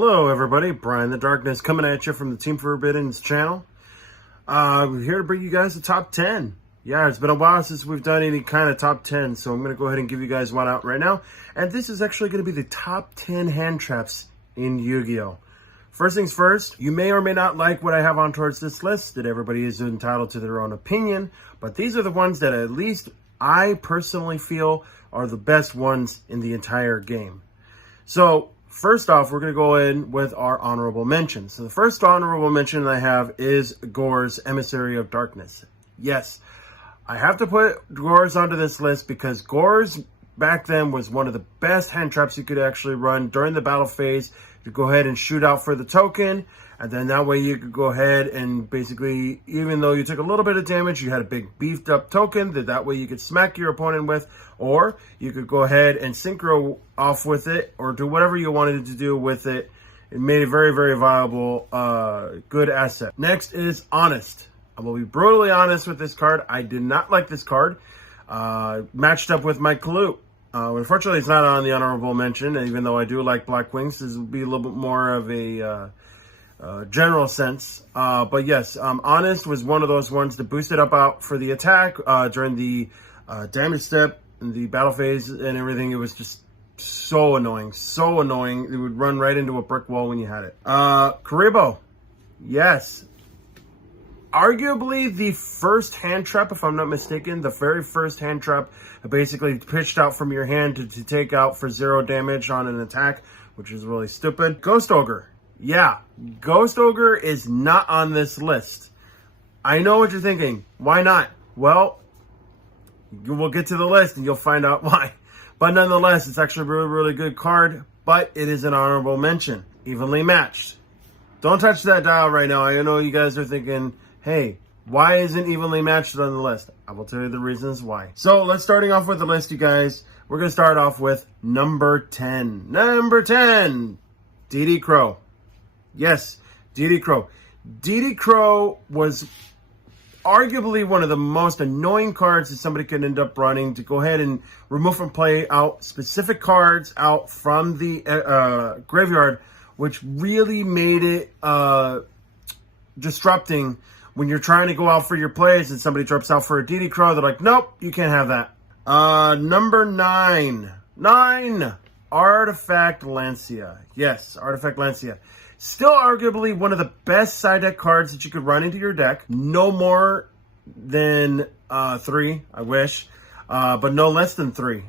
Hello everybody, Brian the Darkness coming at you from the Team Forbidden's channel. We're here to bring you guys the top 10. Yeah, it's been a while since we've done any kind of top 10, so I'm going to go ahead and give you guys one out right now. And this is actually going to be the top 10 hand traps in Yu-Gi-Oh! First things first, you may or may not like what I have on towards this list, that everybody is entitled to their own opinion, but these are the ones that at least I personally feel are the best ones in the entire game. So, first off, we're going to go in with our honorable mentions. So the first honorable mention I have is Gore's Emissary of Darkness. Yes, I have to put Gore's onto this list because Gore's back then was one of the best hand traps you could actually run during the battle phase. You go ahead and shoot out for the token, and then that way you could go ahead and basically, even though you took a little bit of damage, you had a big beefed up token that way you could smack your opponent with, or you could go ahead and synchro off with it, or do whatever you wanted to do with it. It made a very, very viable, good asset. Next is Honest. I will be brutally honest with this card. I did not like this card. Matched up with my Clue. Unfortunately, it's not on the honorable mention, even though I do like Black Wings. This would be a little bit more of a general sense. But yes, Honest was one of those ones that boosted up out for the attack during the damage step, and the battle phase and everything. It was just so annoying. So annoying. It would run right into a brick wall when you had it. Karibo. Yes. Arguably the first hand trap, if I'm not mistaken, the very first hand trap basically pitched out from your hand to take out for 0 damage on an attack, which is really stupid. Ghost Ogre. Yeah, Ghost Ogre is not on this list. I know what you're thinking. Why not? Well, we'll get to the list and you'll find out why. But nonetheless, it's actually a really, really good card, but it is an honorable mention. Evenly matched. Don't touch that dial right now. I know you guys are thinking, hey, why isn't evenly matched on the list? I will tell you the reasons why. So let's starting off with the list, you guys. We're going to start off with number 10. Number 10, DD Crow. Yes, DD Crow. DD Crow was arguably one of the most annoying cards that somebody could end up running to go ahead and remove from play out specific cards out from the graveyard, which really made it disrupting when you're trying to go out for your plays and somebody drops out for a DD Crow. They're like, nope, you can't have that. Number 9. 9, Artifact Lancea. Yes, Artifact Lancea. Still arguably one of the best side deck cards that you could run into your deck. No more than 3, I wish. But no less than 3.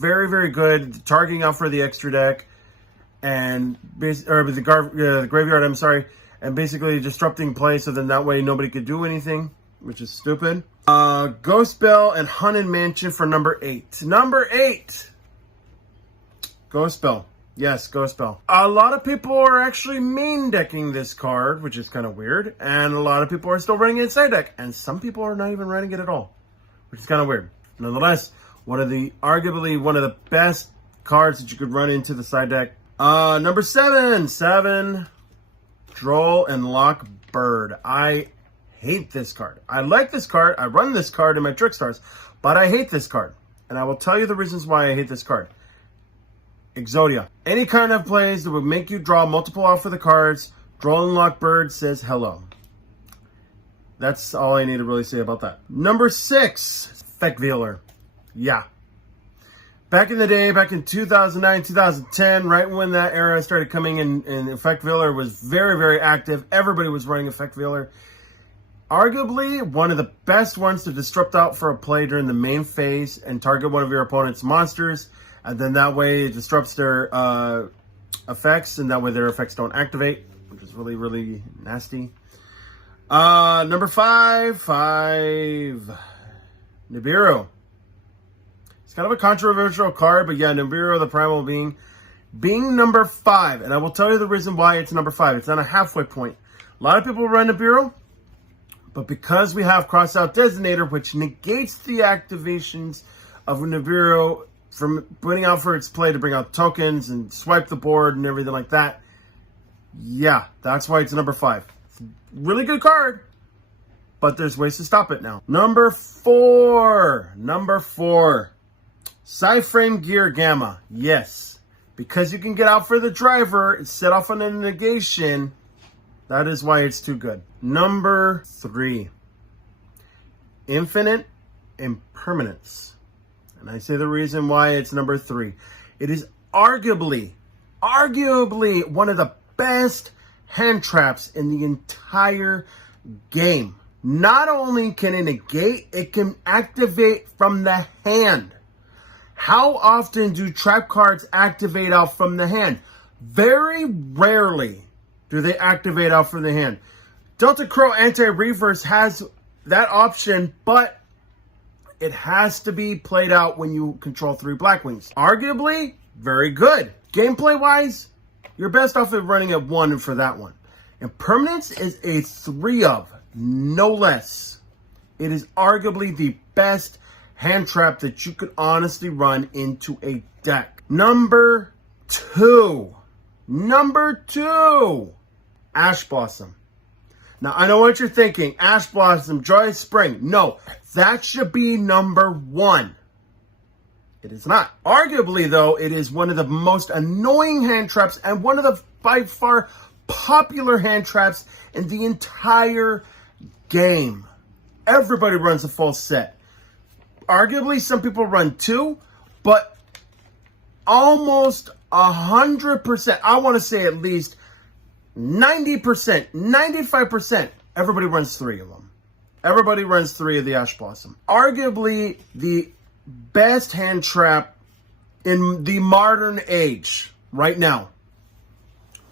Very, very good. Targeting out for the extra deck. And the graveyard, I'm sorry. And basically disrupting play so then that way nobody could do anything, which is stupid. Ghost Belle and Haunted Mansion for number 8. Number 8. Ghost Belle. Yes, Ghost Belle. A lot of people are actually main decking this card, which is kind of weird. And a lot of people are still running it side deck. And some people are not even running it at all, which is kind of weird. Nonetheless, arguably one of the best cards that you could run into the side deck. Number 7. 7. Droll and Lock Bird. I hate this card. I like this card. I run this card in my Trickstars, but I hate this card. And I will tell you the reasons why I hate this card. Exodia. Any kind of plays that would make you draw multiple off for the cards, Droll and Lock Bird says hello. That's all I need to really say about that. Number 6, Effect Veiler. Yeah. Back in the day, back in 2009, 2010, right when that era started coming in, and Effect Veiler was very, very active. Everybody was running Effect Veiler. Arguably, one of the best ones to disrupt out for a play during the main phase and target one of your opponent's monsters. And then that way it disrupts their effects, and that way their effects don't activate, which is really, really nasty. Number 5, Nibiru. It's kind of a controversial card, but yeah, Nibiru, the Primal Being number 5. And I will tell you the reason why it's number 5. It's on a halfway point. A lot of people run Nibiru, but because we have Crossout Designator, which negates the activations of Nibiru from putting out for its play to bring out tokens and swipe the board and everything like that, yeah, that's why it's number 5. It's a really good card, but there's ways to stop it now. Number 4. Number 4. PSY-Framegear Gamma. Yes. Because you can get out for the driver, it's set off on a negation. That is why it's too good. Number 3. Infinite Impermanence. And I say the reason why it's number 3. It is arguably one of the best hand traps in the entire game. Not only can it negate, it can activate from the hand. How often do trap cards activate out from the hand? Very rarely do they activate out from the hand. Delta Crow Anti-Reverse has that option, but it has to be played out when you control 3 Blackwings. Arguably, very good. Gameplay-wise, you're best off of running at 1 for that one. Impermanence is a 3 of, no less. It is arguably the best hand trap that you could honestly run into a deck. Number 2. Ash Blossom. Now, I know what you're thinking. Ash Blossom, Joyous Spring. No, that should be number 1. It is not. Arguably, though, it is one of the most annoying hand traps and one of the, by far, popular hand traps in the entire game. Everybody runs a full set. Arguably, some people run 2, but almost 100%, I want to say at least 90%, 95%, everybody runs 3 of them. Everybody runs 3 of the Ash Blossom. Arguably, the best hand trap in the modern age right now.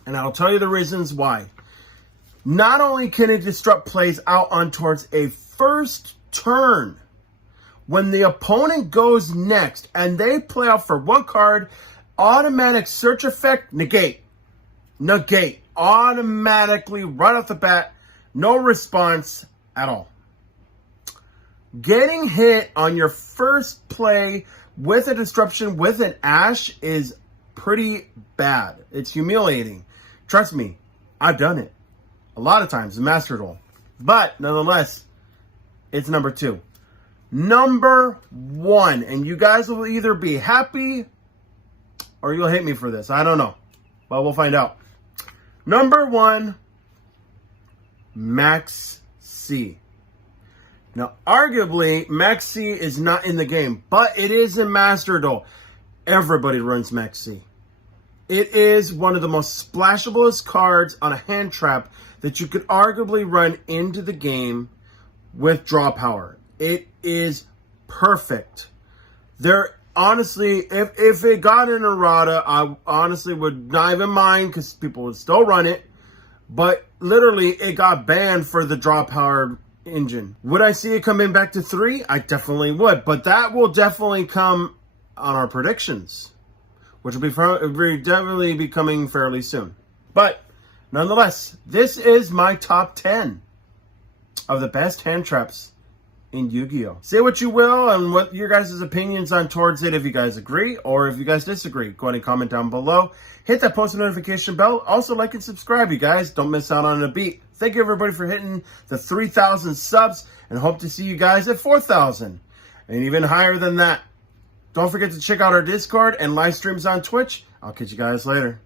And I'll tell you the reasons why. Not only can it disrupt plays out on towards a first turn, when the opponent goes next and they play out for 1 card, automatic search effect, negate. Automatically, right off the bat, no response at all. Getting hit on your first play with a disruption with an Ash is pretty bad. It's humiliating. Trust me, I've done it a lot of times in Master Duel. But nonetheless, it's number 2. Number 1, and you guys will either be happy or you'll hate me for this. I don't know, but we'll find out. Number 1, Max C. Now, arguably, Max C is not in the game, but it is in Master Duel. Everybody runs Max C. It is one of the most splashablest cards on a hand trap that you could arguably run into the game with draw power. It is perfect. There, honestly, if it got in errata, I honestly would not even mind because people would still run it. But literally, it got banned for the draw powered engine. Would I see it coming back to 3? I definitely would. But that will definitely come on our predictions, which will be definitely be coming fairly soon. But nonetheless, this is my top 10 of the best hand traps in Yu-Gi-Oh! Say what you will and what your guys' opinions on towards it, if you guys agree or if you guys disagree. Go ahead and comment down below. Hit that post notification bell. Also like and subscribe, you guys. Don't miss out on a beat. Thank you everybody for hitting the 3,000 subs and hope to see you guys at 4,000 and even higher than that. Don't forget to check out our Discord and live streams on Twitch. I'll catch you guys later.